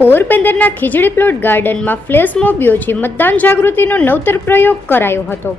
પોરબંદરના ખીજડી પ્લોટ ગાર્ડનમાં flash mob યોજી મતદાન જાગૃતિનો નવતર પ્રયોગ કરાયો હતો,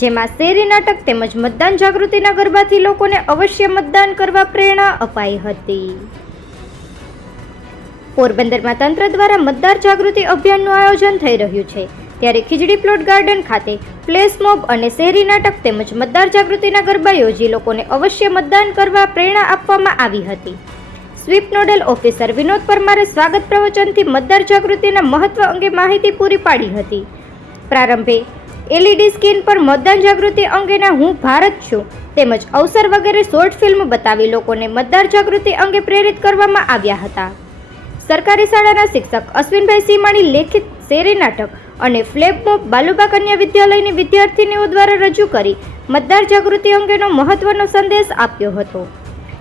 જેમાં શેરી નાટક તેમજ મતદાન જાગૃતિના ગરબાથી લોકોને અવશ્ય મતદાન કરવા પ્રેરણા અપાઈ હતી. પોરબંદરમાં તંત્ર દ્વારા મતદાર જાગૃતિ અભિયાનનું આયોજન થઈ રહ્યું છે, ત્યારે ખીજડી પ્લોટ ગાર્ડન ખાતે ફ્લેશ મોબ અને શેરી નાટક તેમજ મતદાર જાગૃતિના ગરબા યોજી લોકોને અવશ્ય મતદાન કરવા પ્રેરણા આપવામાં આવી હતી. સ્વીપ નોડલ ઓફિસર વિનોદ પરમારે સ્વાગત પ્રવચનથી મતદાર જાગૃતિના મહત્વ અંગે માહિતી પૂરી પાડી હતી. પ્રારંભે એલઈડી સ્ક્રીન પર મતદાન જાગૃતિ અંગેના હું ભારત છું તેમજ અવસર વગેરે શોર્ટ ફિલ્મ બતાવી લોકોને મતદાર જાગૃતિ અંગે પ્રેરિત કરવામાં આવ્યા હતા. સરકારી શાળાના શિક્ષક અશ્વિનભાઈ સીમાણી લેખિત શેરી નાટક અને ફ્લેગ મોબ બાલુબા કન્યા વિદ્યાલયની વિદ્યાર્થીનીઓ દ્વારા રજૂ કરી મતદાર જાગૃતિ અંગેનો મહત્વનો સંદેશ આપ્યો હતો.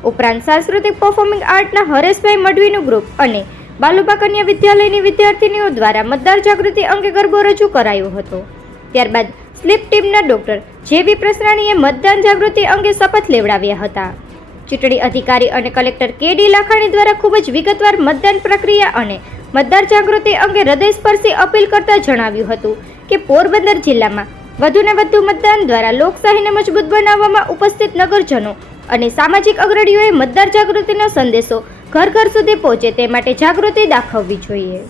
ઉપરાંત સાંસ્કૃતિક પરફોર્મિંગ આર્ટના હરેશભાઈ મઢવીનું ગ્રુપ અને બાલુબા કન્યા વિદ્યાલયની વિદ્યાર્થીનીઓ દ્વારા મતદાર જાગૃતિ અંગે ગરબો રજૂ કરાયો હતો. ત્યારબાદ સ્લીપ ટીમના ડોક્ટર જેવી પ્રસરાણીએ મતદાન જાગૃતિ અંગે શપથ લેવડાવ્યા હતા. ચૂંટણી અધિકારી અને કલેક્ટર કેડી લાખાણી દ્વારા ખૂબ જ વિગતવાર મતદાન પ્રક્રિયા અને મતદાર જાગૃતિ અંગે હૃદયસ્પર્શી અપીલ કરતા જણાવ્યું હતું કે પોરબંદર જિલ્લામાં વધુને વધુ મતદાન દ્વારા લોકશાહીને મજબૂત બનાવવામાં ઉપસ્થિત નગરજનો અને સામાજિક અગ્રણીઓએ મતદાર જાગૃતિનો સંદેશો ઘર ઘર સુધી પહોંચે તે માટે જાગૃતિ દાખવવી જોઈએ.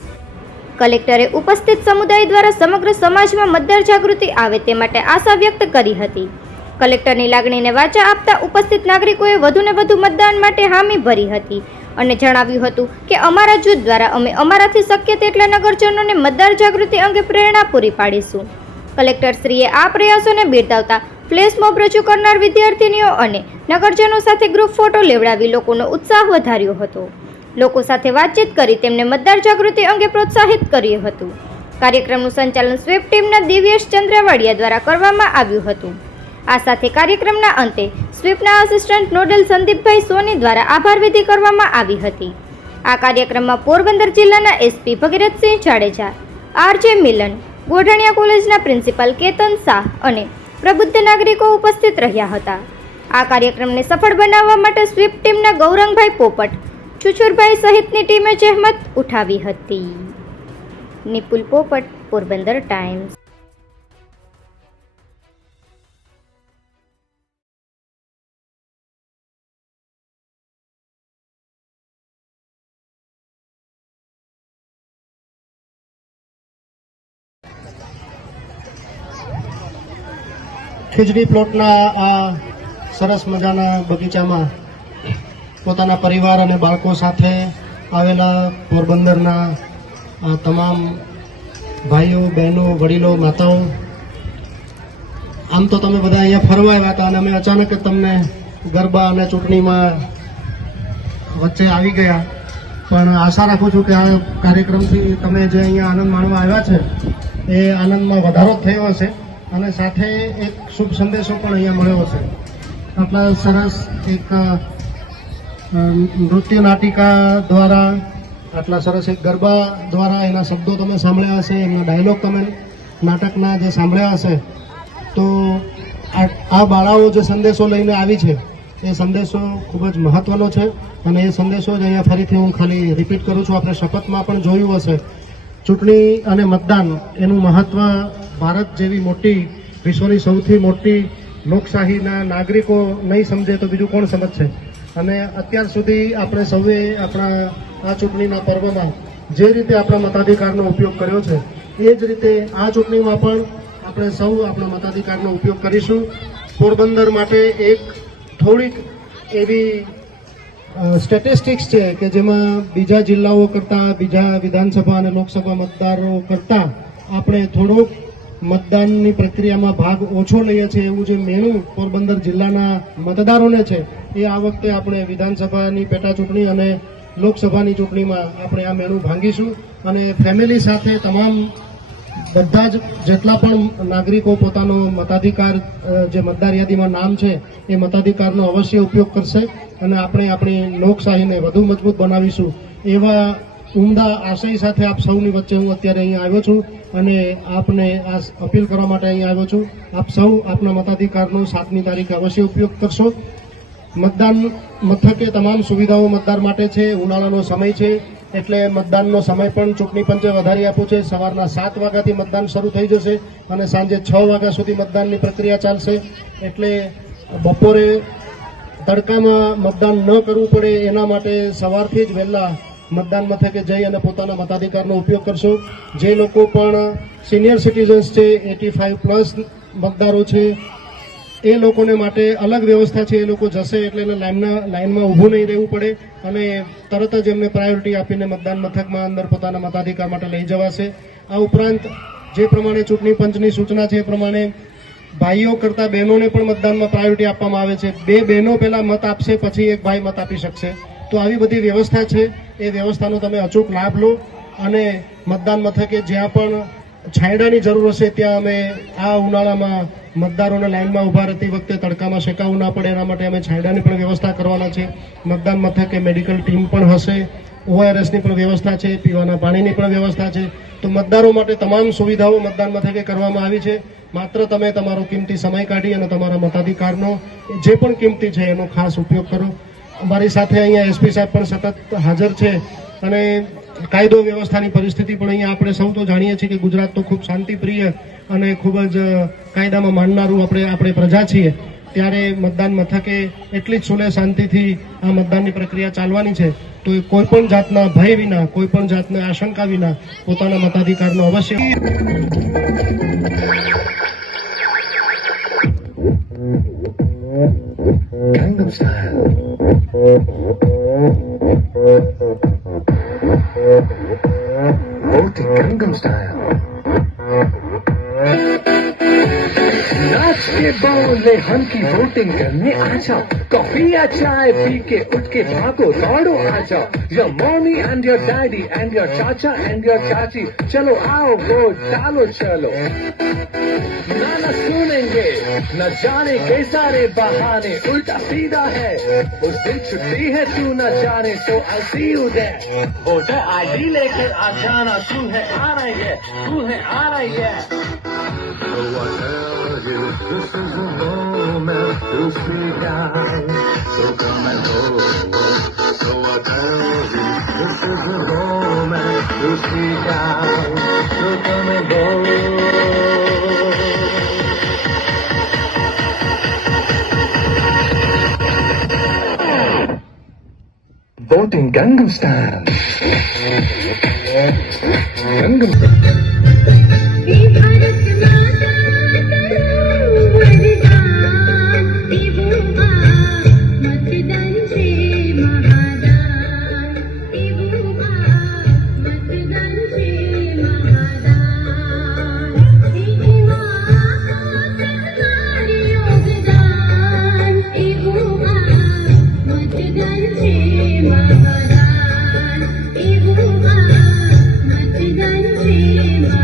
કલેક્ટરે ઉપસ્થિત સમુદાય દ્વારા સમગ્ર સમાજમાં મતદાર જાગૃતિ આવે તે માટે આશા વ્યક્ત કરી હતી. કલેક્ટરની લાગણીને વાચા આપતા ઉપસ્થિત નાગરિકોએ વધુને વધુ મતદાન માટે હામી ભરી હતી અને જણાવ્યું હતું કે અમારા જૂથ દ્વારા અમે અમારાથી શક્ય તેટલા નગરજનોને મતદાર જાગૃતિ અંગે પ્રેરણા પૂરી પાડીશું. કલેક્ટરશ્રીએ આ પ્રયાસોને બિરદાવતા ફ્લેશ મોબ રજૂ કરનાર વિદ્યાર્થીનીઓ અને નગરજનો સાથે ગ્રુપ ફોટો લેવડાવી લોકોનો ઉત્સાહ વધાર્યો હતો. લોકો સાથે વાતચીત કરી તેમને મતદાર જાગૃતિ અંગે પ્રોત્સાહિત કર્યું હતું. કાર્યક્રમનું સંચાલન સ્વીપ ટીમના દિવ્યેશ ચંદ્રવાડિયા દ્વારા કરવામાં આવ્યું હતું. આ સાથે કાર્યક્રમના અંતે સ્વીપના આસિસ્ટન્ટ નોડલ સંદીપભાઈ સોની દ્વારા આભાર વિધિ કરવામાં આવી હતી. આ કાર્યક્રમમાં પોરબંદર જિલ્લાના એસપી ભગીરથસિંહ જાડેજા, આરજે મિલન, ગોઢાણીયા કોલેજના પ્રિન્સિપાલ કેતન શાહ અને પ્રબુદ્ધ નાગરિકો ઉપસ્થિત રહ્યા હતા. આ કાર્યક્રમને સફળ બનાવવા માટે સ્વીપ ટીમના ગૌરંગભાઈ પોપટ, છુછુરભાઈ સહિતની ટીમે જહેમત ઉઠાવી હતી. નિપુલ પોપટ, પોરબંદર ટાઈમ્સ. ખીજડી પ્લોટના આ સરસ મજાના બગીચામાં પોતાના પરિવાર અને બાળકો સાથે આવેલા પોરબંદરના તમામ ભાઈઓ, બહેનો, વડીલો, માતાઓ, આમ તો તમે બધા અહીંયા ફરવા આવ્યા હતા અને અમે અચાનક જ તમને ગરબા અને ચૂંટણીમાં વચ્ચે આવી ગયા, પણ આશા રાખું છું કે આ કાર્યક્રમથી તમે જે અહીંયા આનંદ માણવા આવ્યા છે એ આનંદમાં વધારો થયો હશે અને સાથે એક શુભ સંદેશો પણ અહીંયા મળ્યો હશે. આટલા સરસ એક નૃત્ય નાટિકા દ્વારા, આટલા સરસ એક ગરબા દ્વારા એના શબ્દો તમે સાંભળ્યા હશે, એમના ડાયલોગ તમે નાટકના જે સાંભળ્યા હશે, તો આ બાળાઓ જે સંદેશો લઈને આવી છે એ સંદેશો ખૂબ જ મહત્વનો છે અને એ સંદેશો જ અહીંયા ફરીથી હું ખાલી રિપીટ કરું છું. આપણે શપથમાં પણ જોયું હશે, ચૂંટણી અને મતદાન એનું મહત્વ ભારત જેવી મોટી, વિશ્વની સૌથી મોટી લોકશાહીના નાગરિકો નહીં સમજે તો બીજું કોણ સમજશે. અને અત્યાર સુધી આપણે સૌએ આપણા આ ચૂંટણીના પર્વમાં જે રીતે આપણા મતાધિકારનો ઉપયોગ કર્યો છે એ જ રીતે આ ચૂંટણીમાં પણ આપણે સૌ આપણા મતાધિકારનો ઉપયોગ કરીશું. પોરબંદર માટે એક થોડીક એવી સ્ટેટિસ્ટિક્સ છે કે જેમાં બીજા જિલ્લાઓ કરતાં, બીજા વિધાનસભા અને લોકસભા મતદારો કરતાં આપણે થોડોક મતદાનની પ્રક્રિયામાં ભાગ ઓછો લઈએ છીએ એવું જે મેણું પોરબંદર જિલ્લાના મતદારોને છે એ આ વખતે આપણે વિધાનસભાની પેટા ચૂંટણી અને લોકસભાની ચૂંટણીમાં આપણે આ મેણું ભાંગીશું અને ફેમિલી સાથે તમામ બધા જ જેટલા પણ નાગરિકો પોતાનો મતાધિકાર, જે મતદાર યાદીમાં નામ છે એ મતાધિકારનો અવશ્ય ઉપયોગ કરશે અને આપણે આપણી લોકશાહીને વધુ મજબૂત બનાવીશું એવા ઉમદા આશય સાથે આપ સૌની વચ્ચે હું અત્યારે અહીંયા આવ્યો છું અને આપને આ અપીલ કરવા માટે અહીંયા આવ્યો છું. આપ સૌ આપના મતાધિકારનો 7મી તારીખે અવશ્ય ઉપયોગ કરશો. મતદાન મથકે તમામ સુવિધાઓ મતદાર માટે છે. ઉનાળાનો સમય છે એટલે મતદાનનો સમય પણ ચૂંટણી પંચે વધારી આપ્યો છે. સવારના 7 વાગ્યાથી મતદાન શરૂ થઈ જશે અને સાંજે 6 વાગ્યા સુધી મતદાનની પ્રક્રિયા ચાલશે. એટલે બપોરે તડકામાં મતદાન ન કરવું પડે એના માટે સવારથી જ વહેલા મતદાન મથકે જઈ અને પોતાના મતાધિકારનો ઉપયોગ કરશો. જે લોકો પણ સિનિયર સિટીઝન્સ છે, 85+ મતદારો છે, એ લોકોને માટે અલગ વ્યવસ્થા છે. એ લોકો જશે એટલે એને લાઇનમાં ઊભું નહીં રહેવું પડે અને તરત જ એમને પ્રાયોરિટી આપીને મતદાન મથકમાં અંદર પોતાના મતાધિકાર માટે લઈ જવાશે. આ ઉપરાંત જે પ્રમાણે ચૂંટણી પંચની સૂચના છે એ પ્રમાણે ભાઈઓ કરતા બહેનોને પણ મતદાનમાં પ્રાયોરિટી આપવામાં આવે છે. 2 બહેનો પહેલા મત આપશે, પછી એક ભાઈ મત આપી શકશે. તો આવી બધી વ્યવસ્થા છે. એ વ્યવસ્થાનો તમે અચૂક લાભ લો અને મતદાન મથકે જ્યાં પણ છાંયડાની જરૂર હશે ત્યાં અમે આ ઉનાળામાં મતદારોને લાઇનમાં ઊભા રહેતી વખતે તડકામાં શેકાવું ના પડે એના માટે અમે છાંયડાની પણ વ્યવસ્થા કરવાના છે. મતદાન મથકે મેડિકલ ટીમ પણ હશે, ORSની પણ વ્યવસ્થા છે, પીવાના પાણીની પણ વ્યવસ્થા છે. તો મતદારો માટે તમામ સુવિધાઓ મતદાન મથકે કરવામાં આવી છે. માત્ર તમે તમારો કિંમતી સમય કાઢી અને તમારા મતાધિકારનો જે પણ કિંમતી છે એનો ખાસ ઉપયોગ કરો. અમારી સાથે અહીંયા SP સાહેબ પણ સતત હાજર છે અને કાયદો વ્યવસ્થાની પરિસ્થિતિ પણ અહીંયા આપણે સૌ તો જાણીએ છીએ કે ગુજરાત તો ખૂબ શાંતિપ્રિય અને ખૂબ જ કાયદામાં માનનારું આપણે પ્રજા છીએ. ત્યારે મતદાન મથકે એટલી જ સુલે શાંતિથી આ મતદાનની પ્રક્રિયા ચાલવાની છે. તો કોઈ પણ જાતના ભય વિના, કોઈ પણ જાતના આશંકા વિના પોતાના મતાધિકારનો અવશ્ય Gangnam Style. Voting Gangnam Style. नाच के बोले हम की वोटिंग करने आ जाओ, कॉफी या चाय पी के उठ के भागो दौड़ो आ जाओ. Your mommy and your daddy and your chacha and your chachi, चलो आओ वोट डालो चलो. ना सुनेंगे न जाने के सारे बहाने, उल्टा सीधा है उस दिन छुट्टी है तू न जाने, so I'll see you there. Voter ID लेकर आ जाना, तू है आ रही है, तू है आ रही है. So I tell you, this is the moment to speak out. So come and go. So I tell you, this is the moment to speak out. So come and go. Voting Gangnam Style. Gangnam Style. मतदान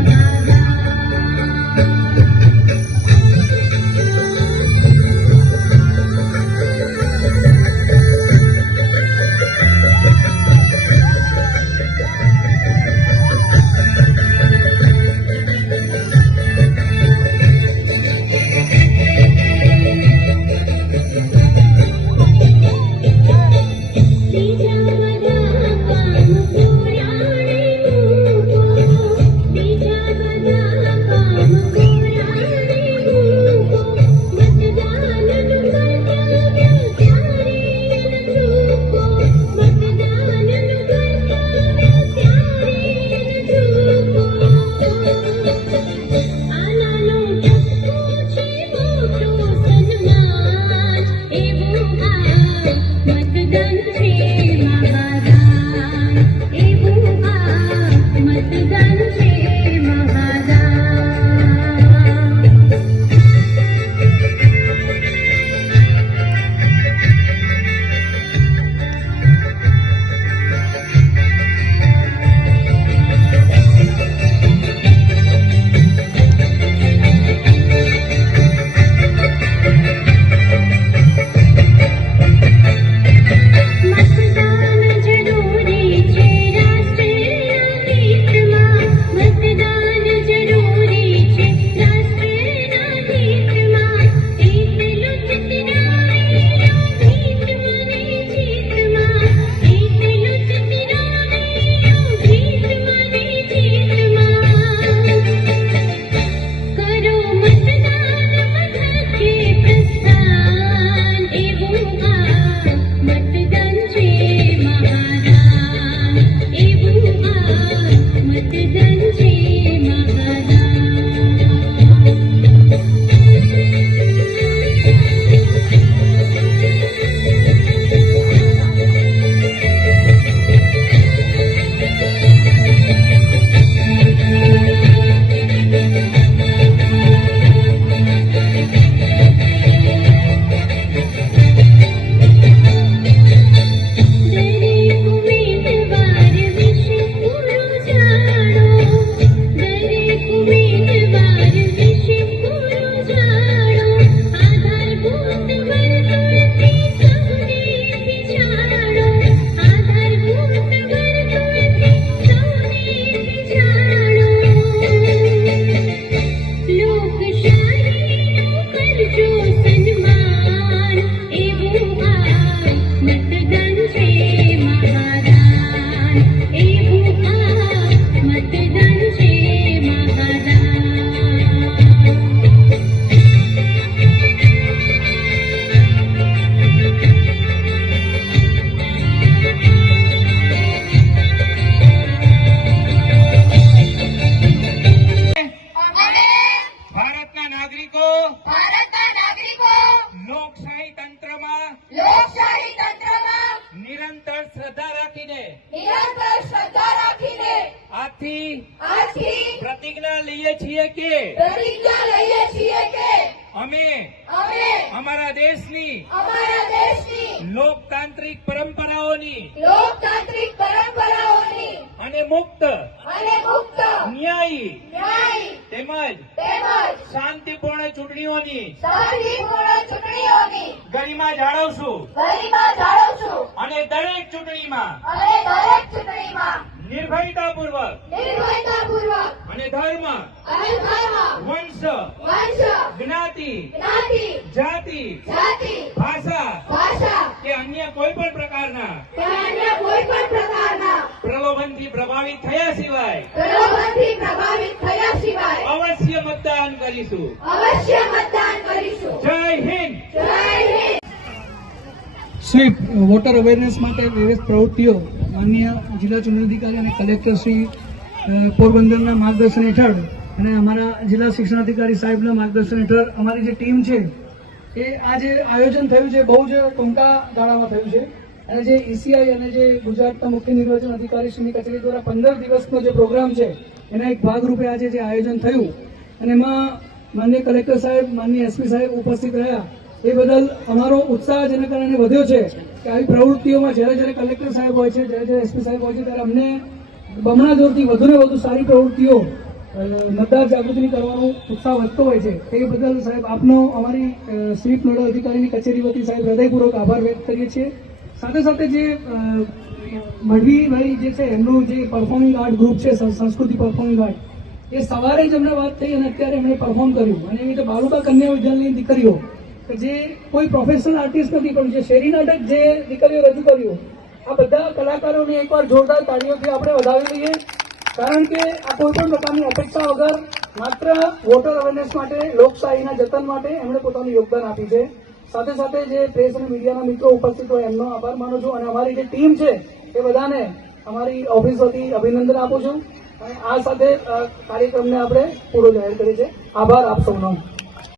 આજથી પ્રતિજ્ઞા લઈએ છીએ કે અમે અમારા દેશની લોકતાંત્રિક પરંપરાઓની અને મુક્ત ન્યાયી તેમજ શાંતિપૂર્ણ ચૂંટણીઓની ગરિમા જાળવશું અને દરેક ચૂંટણીમાં નિર્ભયતાપૂર્વક અને ધર્મ વંશ જ્ઞાતિ જાતિ ભાષા કે અન્ય કોઈ પણ પ્રકારના પ્રલોભનથી પ્રભાવિત થયા સિવાય અવશ્ય મતદાન કરીશું. જય હિન્દ. સ્વીપ વોટર અવેરનેસ માટે વિવિધ પ્રવૃત્તિઓ માનનીય જિલ્લા ચૂંટણી અધિકારી અને કલેક્ટર શ્રી પોરબંદરના માર્ગદર્શન હેઠળ અને અમારા જિલ્લા શિક્ષણાધિકારી સાહેબના માર્ગદર્શન હેઠળ અમારી જે ટીમ છે એ આ જે આયોજન થયું છે બહુ જ ટૂંકા ગાળામાં થયું છે અને જે ઈસીઆઈ અને જે ગુજરાતના મુખ્ય નિર્વાચન અધિકારી શ્રીની કચેરી દ્વારા 15 દિવસનો જે પ્રોગ્રામ છે એના એક ભાગરૂપે આજે જે આયોજન થયું અને એમાં માનનીય કલેક્ટર સાહેબ માનનીય એસપી સાહેબ ઉપસ્થિત રહ્યા એ બદલ અમારો ઉત્સાહ જેના કારણે વધ્યો છે કે આવી પ્રવૃત્તિઓમાં જ્યારે કલેક્ટર સાહેબ હોય છે જ્યારે એસપી સાહેબ હોય છે ત્યારે અમને બમણા જોરથી વધુને વધુ સારી પ્રવૃત્તિઓ મતદાર જાગૃતિની કરવાનો ઉત્સાહ વધતો હોય છે. એ બદલ સાહેબ આપનો અમારી સ્વીપ નોડલ અધિકારીની કચેરી વતી સાહેબ હૃદયપૂર્વક આભાર વ્યક્ત કરીએ છીએ. સાથે સાથે જે મઢવીભાઈ જે છે એમનું જે પરફોર્મિંગ આર્ટ ગ્રુપ છે સંસ્કૃતિ પરફોર્મિંગ આર્ટ એ સવારે જ અમને વાત થઈ અને અત્યારે એમણે પરફોર્મ કર્યું અને એવી રીતે બાલુકા કન્યા વિદ્યાલયની દીકરીઓ કે જે કોઈ પ્રોફેશનલ આર્ટિસ્ટ નથી પણ જે શેરી નાટક જે દીકરીઓ રજૂ કર્યું આ બધા કલાકારોને એકવાર જોરદાર તાળીઓથી આપણે વધાવી લઈએ કારણ કે આ કોઈ પણ પ્રકારની અપેક્ષા વગર માત્ર વોટર અવેરનેસ માટે લોકશાહીના જતન માટે એમણે પોતાનું યોગદાન આપ્યું છે. સાથે સાથે જે પ્રેસ અને મીડિયાના મિત્રો ઉપસ્થિત હોય એમનો આભાર માનું છું અને અમારી જે ટીમ છે એ બધાને અમારી ઓફિસ વતી અભિનંદન આપું છું અને આ સાથે કાર્યક્રમને આપણે પૂરો જાહેર કરીએ છીએ. આભાર આપ સૌનો.